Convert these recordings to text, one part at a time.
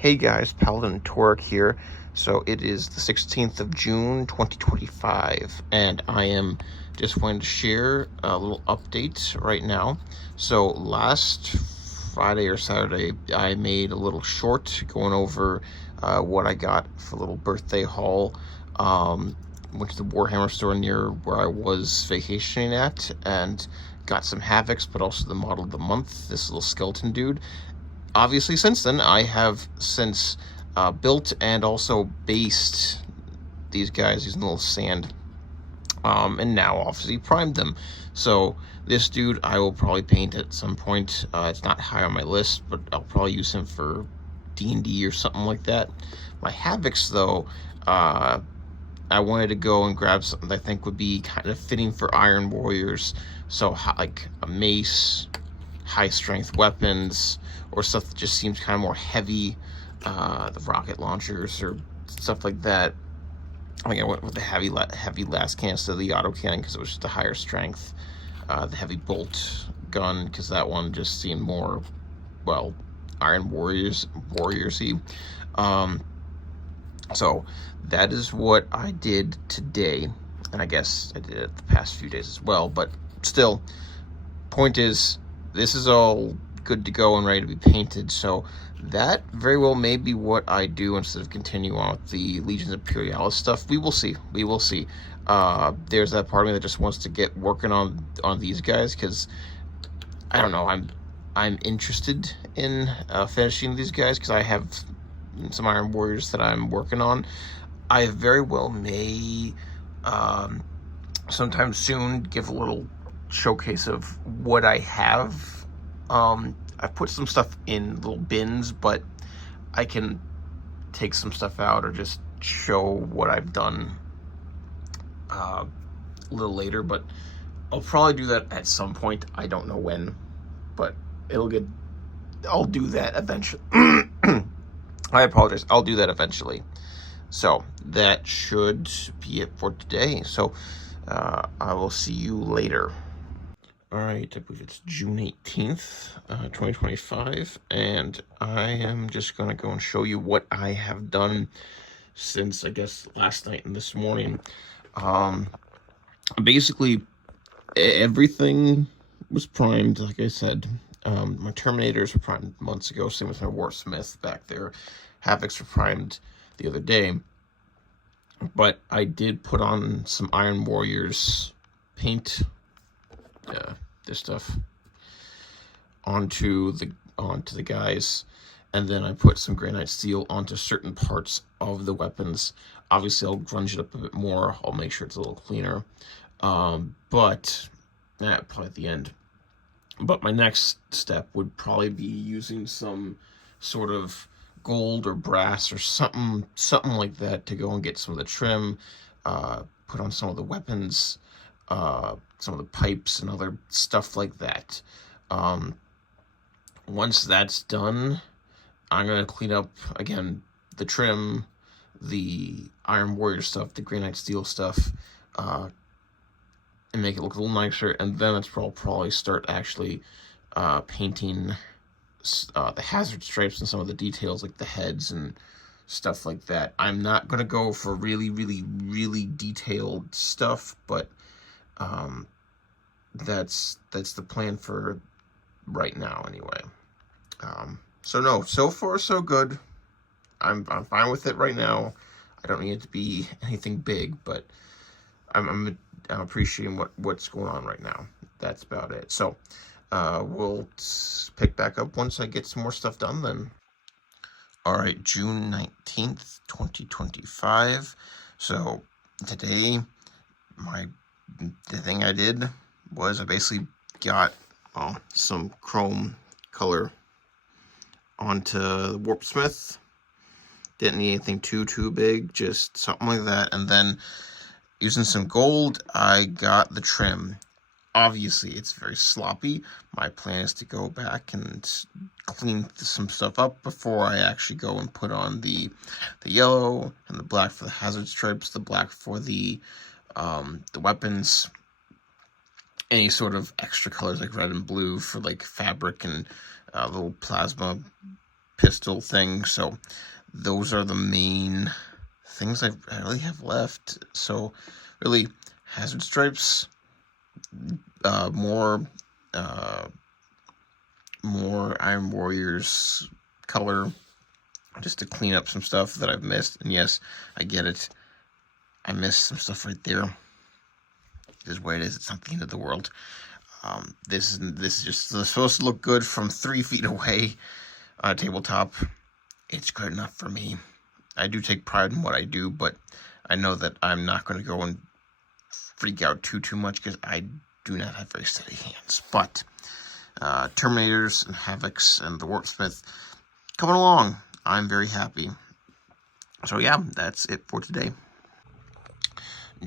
Hey guys, Paladin Torek here. So it is the 16th of June 2025, and I am just wanting to share a little update right now. So last Friday or Saturday, I made a little short going over what I got for a little birthday haul. Went to the Warhammer store near where I was vacationing at and got some Havocs, but also the model of the month, this little skeleton dude. Obviously, since then, I have since built and also based these guys using a little sand, and now obviously primed them. So this dude I will probably paint at some point. It's not high on my list, but I'll probably use him for D&D or something like that. My Havocs, though, I wanted to go and grab something that I think would be kind of fitting for Iron Warriors. So like a mace, high strength weapons, or stuff that just seems kind of more heavy, the rocket launchers or stuff like that. I think I went with the heavy last cannon instead of the auto cannon because it was just a higher strength. The heavy bolt gun because that one just seemed more, well, Iron Warriorsy. So that is what I did today, and I guess I did it the past few days as well. But still, point is, this is all good to go and ready to be painted, so that very well may be what I do instead of continue on with the Legions Imperialis stuff. We will see. There's that part of me that just wants to get working on these guys, because I don't know, I'm interested in finishing these guys, because I have some Iron Warriors that I'm working on. I very well may sometime soon give a little showcase of what I have. I've put some stuff in little bins, but I can take some stuff out or just show what I've done a little later, but I'll probably do that at some point. I don't know when, but I'll do that eventually. I apologize. I'll do that eventually. So that should be it for today. So I will see you later. All right, I believe it's June 18th, 2025, and I am just going to go and show you what I have done since, I guess, last night and this morning. Basically, everything was primed, like I said. My Terminators were primed months ago, same with my Warsmith back there. Havocs were primed the other day. But I did put on some Iron Warriors paint, this stuff, onto the guys, and then I put some Grey Knight Steel onto certain parts of the weapons. Obviously, I'll grunge it up a bit more. I'll make sure it's a little cleaner, but probably at the end. But my next step would probably be using some sort of gold or brass or something like that to go and get some of the trim, put on some of the weapons, some of the pipes and other stuff like that. Once that's done, I'm going to clean up, again, the trim, the Iron Warrior stuff, the Grey Knight Steel stuff, and make it look a little nicer, and then it's probably start actually painting the hazard stripes and some of the details, like the heads and stuff like that. I'm not going to go for really, really, really detailed stuff, but that's the plan for right now anyway. So far so good. I'm fine with it right now. I don't need it to be anything big, but I'm appreciating what's going on right now. That's about it. So we'll pick back up once I get some more stuff done then. All right, June 19th, 2025. So today, the thing I did was I basically got some chrome color onto the Warpsmith. Didn't need anything too big, just something like that. And then using some gold, I got the trim. Obviously, it's very sloppy. My plan is to go back and clean some stuff up before I actually go and put on the yellow and the black for the hazard stripes, the black for the weapons, any sort of extra colors like red and blue for like fabric and little plasma pistol thing. So those are the main things I really have left. So really, Hazard Stripes, more Iron Warriors color, just to clean up some stuff that I've missed. And yes, I get it. I missed some stuff right there. This is where it is. It's not the end of the world. This is just supposed to look good from 3 feet away on a tabletop. It's good enough for me. I do take pride in what I do, but I know that I'm not going to go and freak out too much because I do not have very steady hands. But Terminators and Havocs and the Warpsmith coming along. I'm very happy. So yeah, that's it for today.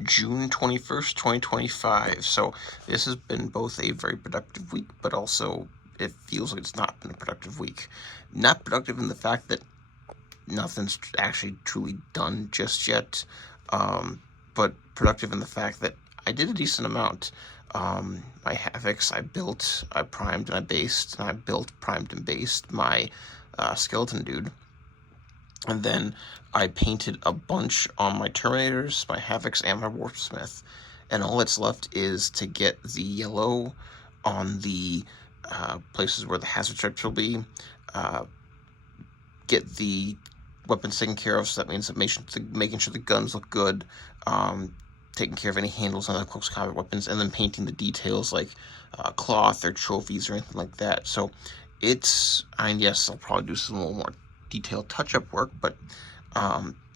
June 21st, 2025. So this has been both a very productive week, but also it feels like it's not been a productive week. Not productive in the fact that nothing's actually truly done just yet, but productive in the fact that I did a decent amount. My Havocs, I built, I primed, and I based, and I built, primed, and based my skeleton dude. And then I painted a bunch on my Terminators, my Havocs, and my Warpsmith. And all that's left is to get the yellow on the places where the Hazard Stripes will be, get the weapons taken care of, so that means that making sure the guns look good, taking care of any handles on the close combat weapons, and then painting the details like cloth or trophies or anything like that. So yes, I'll probably do some little more detailed touch-up work, but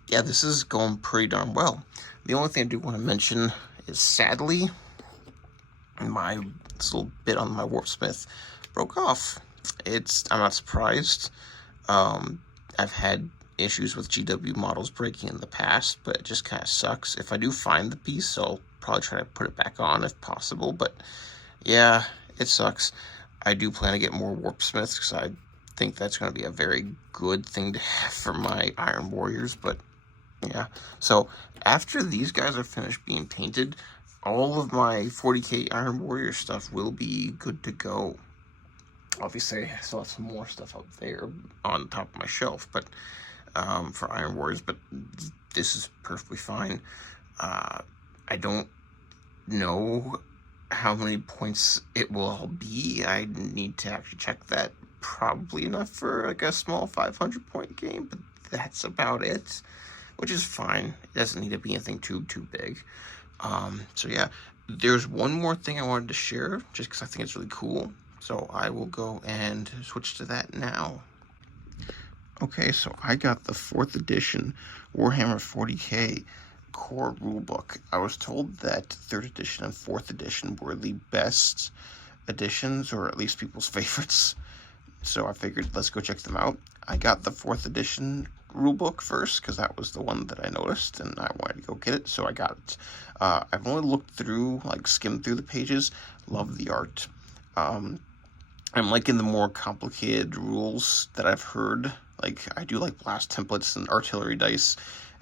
yeah, this is going pretty darn well. The only thing I do want to mention is, sadly, this little bit on my Warpsmith broke off. I'm not surprised. I've had issues with GW models breaking in the past, but it just kind of sucks. If I do find the piece, I'll probably try to put it back on if possible, but yeah, it sucks. I do plan to get more Warpsmiths because I think that's going to be a very good thing to have for my Iron Warriors, but yeah. So after these guys are finished being painted, all of my 40k Iron Warrior stuff will be good to go. Obviously, I still have some more stuff up there on top of my shelf, but for Iron Warriors, but this is perfectly fine. I don't know how many points it will all be. I need to actually check that. Probably enough for like a small 500 point game, but that's about it, which is fine. It doesn't need to be anything too big. So yeah, there's one more thing I wanted to share just because I think it's really cool. So I will go and switch to that now. Okay, so I got the 4th edition Warhammer 40k core rulebook. I was told that 3rd edition and 4th edition were the best editions, or at least people's favorites. So I figured, let's go check them out. I got the 4th edition rulebook first, because that was the one that I noticed, and I wanted to go get it, so I got it. I've only looked through, skimmed through the pages. Love the art. I'm liking the more complicated rules that I've heard. I do like blast templates and artillery dice,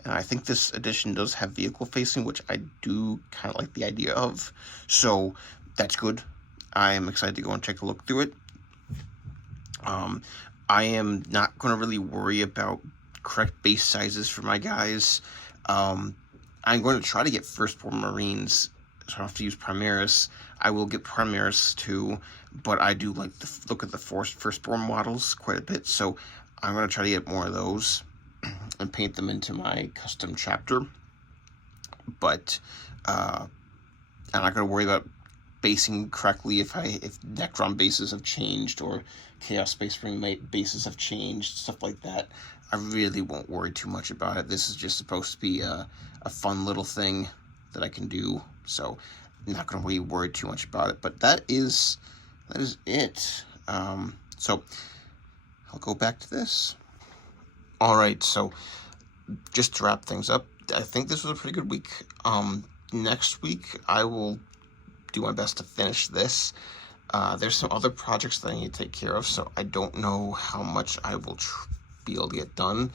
and I think this edition does have vehicle facing, which I do kind of like the idea of. So that's good. I am excited to go and take a look through it. I am not going to really worry about correct base sizes for my guys. I'm going to try to get Firstborn Marines, so I don't have to use Primaris. I will get Primaris too, but I do like to look at the Firstborn models quite a bit, so I'm going to try to get more of those and paint them into my custom chapter. But I'm not going to worry about basing correctly if Necron bases have changed or Chaos Space Marine bases have changed, stuff like that. I really won't worry too much about it. This is just supposed to be a fun little thing that I can do, so I'm not going to really worry too much about it. But that is it. So I'll go back to this. All right, so just to wrap things up, I think this was a pretty good week. Next week, I will do my best to finish this. There's some other projects that I need to take care of, so I don't know how much I will be able to get done.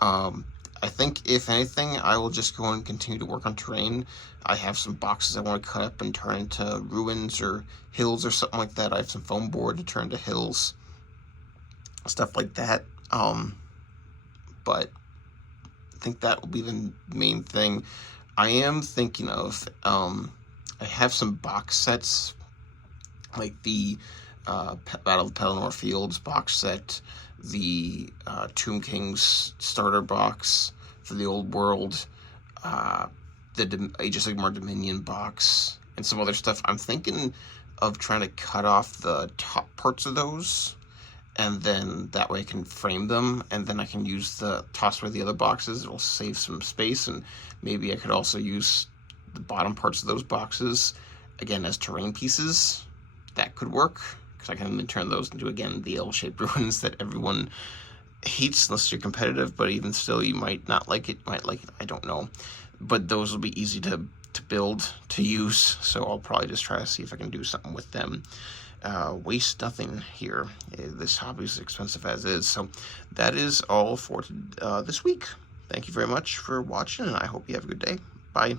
I think, if anything, I will just go and continue to work on terrain. I have some boxes I want to cut up and turn into ruins or hills or something like that. I have some foam board to turn to hills, stuff like that. But I think that will be the main thing. I am thinking of, I have some box sets, like the Battle of Pelennor Fields box set, the Tomb Kings starter box for the old world, the Age of Sigmar Dominion box, and some other stuff. I'm thinking of trying to cut off the top parts of those, and then that way I can frame them, and then I can toss away the other boxes. It'll save some space, and maybe I could also use the bottom parts of those boxes, again, as terrain pieces. That could work, because I can then turn those into, again, the L-shaped ruins that everyone hates unless you're competitive, but even still, you might not like it, might like it, I don't know. But those will be easy to build, to use, so I'll probably just try to see if I can do something with them. Waste nothing here. This hobby is expensive as is. So that is all for this week. Thank you very much for watching, and I hope you have a good day. Bye.